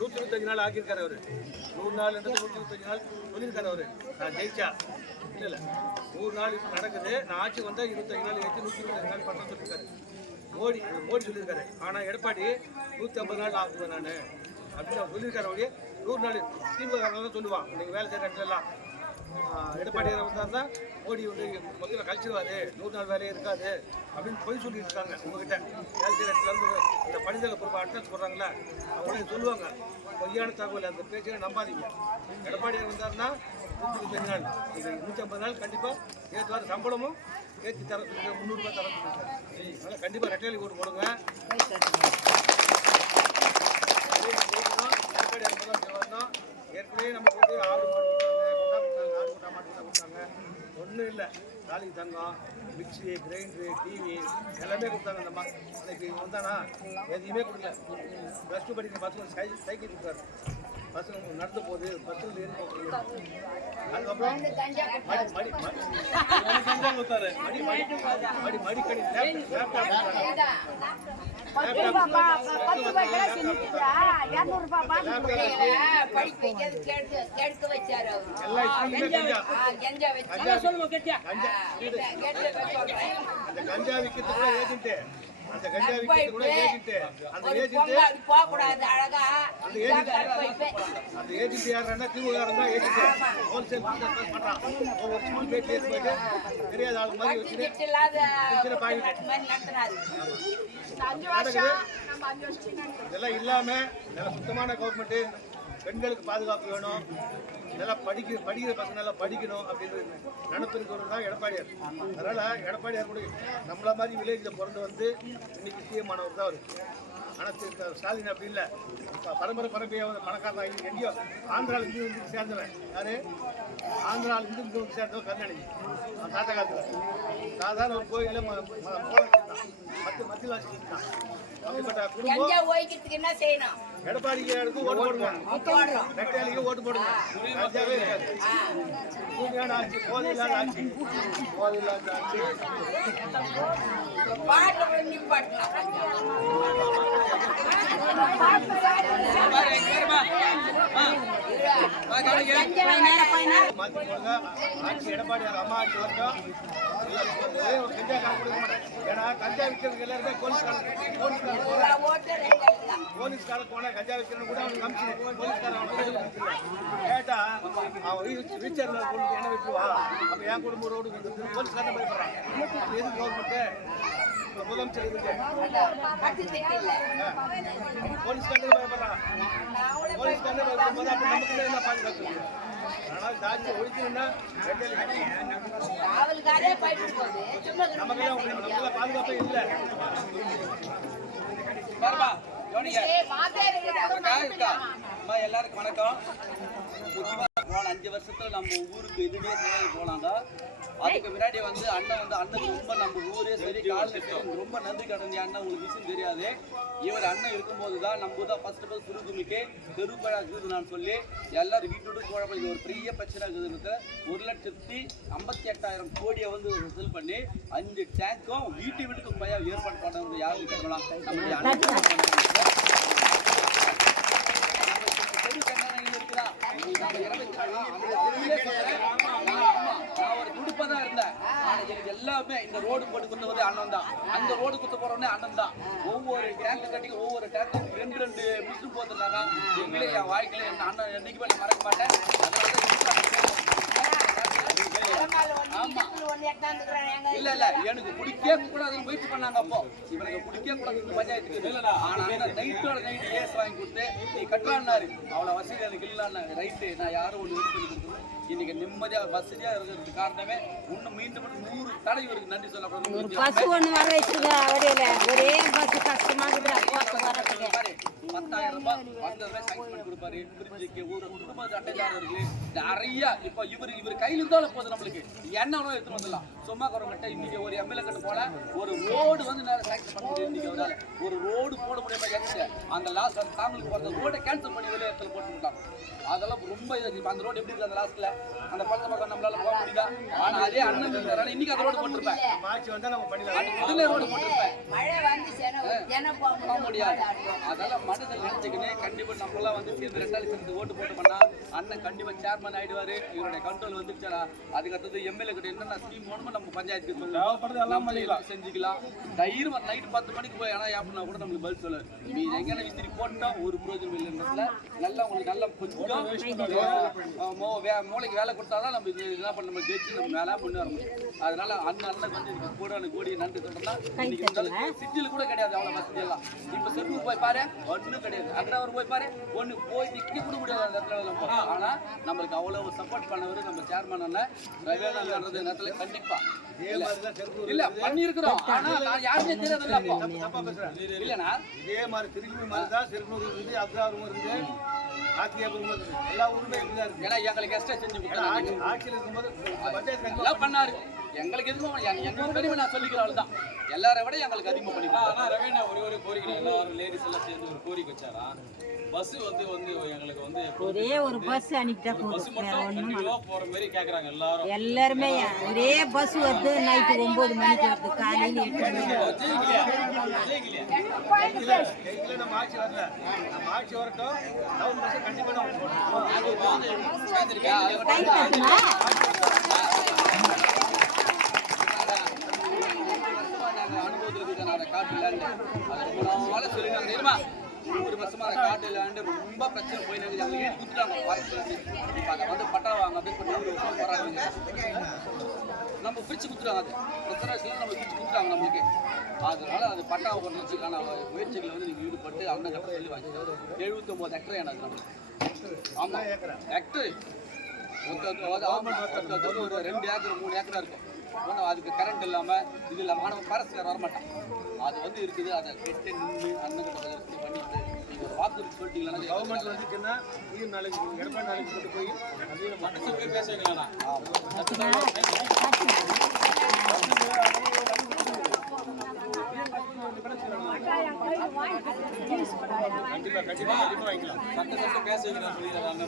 நூற்றி நாள் ஆக்கியிருக்காரு அவரு. 100 நாள் 125 நாள் சொல்லியிருக்காரு அவரு. நான் ஜெயிச்சா இல்ல 100 நாள் நடக்குது, நான் ஆட்சி வந்தா 25 நாள் ஏற்றி 125 நாள் பண்ண சொல்லியிருக்காரு மோடி சொல்லியிருக்காரு. ஆனா எடப்பாடி 150 நாள் ஆகுது நான் அப்படின்னு அவர் சொல்லியிருக்காரு. அவரு 100 நாள் திமுக தான் சொல்லுவான். நீங்க வேலை செய்யற இடத்துல எல்லாம் எடப்பாடியார் வந்தாருன்னா மோடி வந்து மொத்தத்தில் கழிச்சிருவாரு, 100 நாள் வேலையே இருக்காது அப்படின்னு போய் சொல்லிட்டு இருக்காங்க. உங்ககிட்ட வேலை செய்யற இடத்துல இருந்து இந்த பணிதள பொறுப்பு அட்ரஸ் போடுறாங்களா அவங்களே சொல்லுவாங்க. பொய்யான தகவல் அந்த பேச்சை நம்பாதீங்க. எடப்பாடியார் வந்தாருன்னா 125 நாள், இது 150 நாள் கண்டிப்பாக ஏற்றுவார். சம்பளமும் ஏற்றி தர சொல்லுங்க, 300 ரூபாய் தர சொல்லுங்க. அதனால் கண்டிப்பாக ரெட்டையில ஓட்டு போடுங்க. ஏற்கனவே நமக்கு வந்து ஆடு மாடு கொடுத்தாங்க, ஒன்றும் இல்லை. தாலி தங்கம், மிக்சி, கிரைண்டரு, டிவி எல்லாமே கொடுத்தாங்க. அந்த இன்னைக்கு வந்தானா எதையுமே கொடுக்கல. ப்ளஸ் 2 படிக்கிற பசங்க சைக்கிள் கொடுத்தாரு. பசங்க நடந்து போகுது, பஸ்ஸில் ஏறி போகுது. அதுக்கப்புறம் மடிக்கணி கஞ்சா விற்கிறது ஏஜென்ட், அந்த கஞ்சா விற்கிறது கூட ஏஜென்ட், அந்த ஏஜென்ட் யாருன்னா திமுக தான் ஏஜென்ட். ஹோல்சேல் பிசினஸ் பண்றான். ஒவ்வொரு ஸ்கூல் போயிட்டு தெரியாத ஆள் மாதிரி வச்சுட்டு இதெல்லாம் இல்லாம நல்ல சுத்தமான கவர்மெண்ட், பெண்களுக்கு பாதுகாப்பு வேணும், நல்லா படிக்கிற பசங்க நல்லா படிக்கணும் அப்படின்னு நினைப்பிருக்கிறவர் தான் எடப்பாடியார். அதனால எடப்பாடியார் கூட நம்மள மாதிரி வில்லேஜில் பிறந்து வந்து இன்னைக்கு சிஎம் ஆனவர் தான் அவர். ஆனால் ஸ்டாலின் அப்படி இல்லை. பரம்பரையாக பணக்காரன் எங்கேயோ ஆந்திராவில் இருந்து வந்து சேர்ந்தவன் யாரு? ஆந்திராவில் இருந்து வந்து சேர்ந்தவன் கருணாநிதி. தாத்தா காலத்தில் சாதாரண ஒரு கோயிலில் மத்திய வாசி தான். அப்படிப்பட்ட குடும்பம் என்ன செய்யணும்? எடப்பாடிக்கு ஓட்டு போடுங்க, ரெட்டையாளிக்கு ஓட்டு போடுங்க. கஞ்சாவே இருக்காது. தூய்மையான ஆட்சி, போதையில்லாத ஆட்சி, போதையில்லாத ஆட்சி. ஆட்சி எடப்பாடியார் அம்மா ஆட்சி வரைக்கும் கஞ்சா காலம் கொடுக்க மாட்டேன். ஏன்னா கஞ்சா விற்கிறதுக்கு எல்லாருமே போலீஸ்காரன் போனா கஞ்சா விற்கிறன்னு கூட அவனுக்கு காமிச்சு போலீஸ்காரன் கேட்டா அவன் ரீச்சார்ஜ் என்ன விட்டுருவா. அப்ப என் குடும்ப ரோடு போலீஸ்காரன் பயப்படுறான். எது கவர்மெண்ட் முதலமைச்சர் இருக்கு போலீஸ்காரன் பயப்படுறான். போலீஸ்காரன் பயப்படும் போது அப்ப நமக்கு என்ன பாதுகாப்பு? ஆனால் தாட்சி ஒழிக்கணும்னா நமக்கு பாதுகாப்பே இல்லை. எல்லாருக்கும் வணக்கம். போன 5 வருஷத்துல நம்ம ஊருக்கு எதுவுமே சேவை போனாங்க. அதுக்கு முன்னாடி வந்து அண்ணனுக்கு ரொம்ப நம்ம ஊரே சரி காலில் ரொம்ப நன்றி கடன். அண்ணன் உங்களுக்கு விஷயம் தெரியாது. இவர் அண்ணன் இருக்கும்போது தான் நம்ம தான் ஃபர்ஸ்ட் சுருகுமிக்கு தெருப்பழா இருக்குது நான் சொல்லி எல்லாரும் வீட்டோடு குழப்பம். இது ஒரு பெரிய பிரச்சனை இருக்குதுன்னு 1,58,000 கோடியை வந்து செல் பண்ணி 5 டேங்க்கும் வீட்டுக்கு பையா ஏற்பாடு பண்ண யாரும் கேட்கலாம். எல்லாமே இந்த ரோடு போட்டு கொடுத்தது அண்ணன் தான். அந்த ரோடு குத்த போறோடனே அண்ணன் தான். ஒவ்வொரு டேங்க் கட்டி ஒவ்வொரு டேங்க்கும் 2 மிஷின் போட்டுருந்தாங்க. எங்களே என் வாழ்க்கையில என்ன அண்ணன் என்னைக்கு பண்ணி மறக்க மாட்டேன். இல்ல எனக்கு குடிக்க கூடாதுன்னு முயற்சி பண்ணாங்க. அப்போ இவனுக்கு குடிக்க கூடாது பஞ்சாயத்துக்கு. ஆனா நைட்டோட நைட்டு ஏஸ் வாங்கி கொடுத்து நீ கட்டலான்னாரு. அவ்வளவு வசதி எனக்கு இல்லைன்னா ரைட்டு நான் யாரும் ஒன்று இது பண்ணி கொடுக்கணும். இன்னைக்கு நிம்மதியா வசதியா இருக்கிறதுக்கு காரணமே ஒண்ணு மீண்டும் 100 தலைவருக்கு நன்றி சொல்லப்படும். 10,000 ரூபாய் 10 ரூபாய் சைன் பண்ணி கொடுப்பாரு. பிரிட்ஜுக்கு ஒரு குடும்ப அட்டைதாரருக்கு நிறைய இப்போ இவர் கையில் இருந்தாலும் போதும் நம்மளுக்கு என்ன வேணும் எடுத்துட்டு வந்துடலாம். சும்மா குறவங்கிட்ட இன்னைக்கு ஒரு எம்எல்ஏ கட்டு போல ஒரு ரோடு வந்து சைன் பண்ண முடியும். இன்னைக்கு அவரால் ஒரு ரோடு போட முடியாம கேட்டு அந்த லாஸ்ட் அந்த தாங்களுக்கு போகிற ரோடை கேன்சல் பண்ணி வெளியே இடத்துல போட்டுருக்காங்க. அதெல்லாம் ரொம்ப இருக்கு. அந்த ரோடு எப்படி இருக்கு அந்த லாஸ்ட்ல அந்த பழத்தை பக்கம் நம்மளால போக முடியுதா? ஆனா அதே அண்ணன் இருந்தாரு இன்னைக்கு அந்த ரோடு போட்டிருப்பேன். மார்ச் வந்தா நம்ம பண்ணிடலாம். முதல்ல ரோடு போட்டிருப்பேன். மழை வந்து போக முடியாது. அதெல்லாம் மனதில் நினைச்சுக்கினே கண்டிப்பா நம்மளாம் வந்து சேர்ந்து 2 லட்சத்துக்கு ஓட்டு போட்டு பண்ணா அண்ணன் கண்டிப்பா சேர்மன் ஆயிடுவாரு. இவருடைய கண்ட்ரோல் வந்துருச்சா அதுக்கடுத்தது எம்எல்ஏ கிட்ட என்னென்ன ஸ்கீம் வேணுமோ நம்ம பஞ்சாயத்துக்கு சொல்லலாம் செஞ்சுக்கலாம். தைரியமா நைட்டு 10 மணிக்கு போய் ஆனா அப்படின்னா கூட நம்மளுக்கு பதில் சொல்லாரு. நீ எங்கன்னா விசிறி போட்டா ஒரு பிரயோஜனம் இல்லைன்றதுல நல்லா உங்களுக்கு நல்லா கொஞ்சம் மூளைக்கு வேலை கொடுத்தாதான் நம்ம இது என்ன பண்ண நம்ம ஜெயிச்சு நம்ம மேலே முன்னே வர முடியும். அதனால அண்ணனுக்கு வந்து இதுக்கு கூட கோடி நன்றி சொல்றேன்னா இன்னைக்கு சிட்டியில் கூட கிடையாது அவ்வளோ வசதி எல்லாம். இப்போ செருப்பு போய் பாரு ஒன்றும் கிடையாது. அக்ரவர் போய் பாரு ஒன்று போய் நிற்க கூட முடியாது அந்த இடத்துல. ஆனால் நம்மளுக்கு அவ்வளோ சப்போர்ட் பண்ணவர் நம்ம சேர்மன் அண்ணன் ரவியானது நேரத்துல கண்டிப்பா இல்ல பண்ணிருக்கிறோம். ஆனா நான் யாருமே தெரியாது இல்லைன்னா இதே மாதிரி திருச்சி மாதிரி தான் சிறுநூறு இருக்குது, அக்ரவரும் இருக்குது, ஆக்கியாபுரம் இருக்குது. எல்லா ஊருமே இப்படிதான் இருக்கு. ஏன்னா எங்களுக்கு எக்ஸ்ட்ரா செஞ்சு ஆட்சியில் இருக்கும்போது பஞ்சாயத்து எல்லாம் பண்ணாரு. எங்களுக்கு எதுவும் எங்க பெருமை நான் சொல்லிக்கிறேன் அவ்வளவுதான். எல்லாரை விட எங்களுக்கு அதிகமாக பண்ணிக்கலாம். ஆனா ரவேனா ஒரு கோரிக்கை எல்லாரும் லேடிஸ் எல்லாம் சேர்ந்து ஒரு கோரிக்கை வச்சாரா பஸ் வந்து எங்களுக்கு வந்து ஒரே ஒரு பஸ் அனுப்பிட்டா பஸ் மட்டும் கண்டினியூவா போற மாதிரி கேக்குறாங்க எல்லாரும். எல்லாருமே ஒரே பஸ் வருது நைட்டு 9 மணிக்கு வருது காலையில 8 மணிக்கு நம்ம ஆட்சி வரல. நம்ம ஆட்சி வரட்டும் டவுன் பஸ் கண்டிப்பா நம்ம போடுறோம். காட்டு லேண்டு அது ரொம்ப நாளாக சொல்லினாங்க தெரியுமா? 100 வருஷமா அந்த காட்டு லேண்டு ரொம்ப பிரச்சனை போயினாங்க. அவங்க கொடுத்துட்டாங்க ஃபாரஸ்ட்லேருந்து. இப்போ அதை வந்து பட்டா வாங்க அப்படின்னு 100 வருஷம் போராடுங்க. நம்ம பிரித்து கொடுத்துருவாங்க. அது பிரச்சனை நம்ம பிரித்து கொடுத்துருவாங்க நம்மளுக்கு. அதனால அது பட்டா ஒன்றுக்கான முயற்சிகளை வந்து நீங்கள் ஈடுபட்டு அண்ணன் கட்ட சொல்லி வாங்கி 79 ஹெக்டர் எனக்கு நம்மளுக்கு. ஆமாம் ஹெக்டர் ஒரு 2 ஏக்கர் 3 ஏக்கரா இருக்கும். ஒன்றும் அதுக்கு கரண்ட் இல்லாமல் இது இல்லாமல் ஆனால் ஃபாரஸ்ட்கார் வரமாட்டான். அது வந்து இருக்குது. அதை கெட்டு நின்று அண்ணன் பண்ணிட்டு நீங்கள் ஒரு வாக்குறுதி சொல்லிட்டீங்கன்னா கவர்மெண்ட் வந்துச்சுன்னா இது நாளைக்கு எடப்பாடி நாளைக்கு கொண்டு போய் அதில் மனசு பேர் பேச வைக்கலாம்ண்ணா. கண்டிப்பாக வாங்கிக்கலாம். சட்ட பேச வைக்கிறேன் சொல்லிடுறாங்க.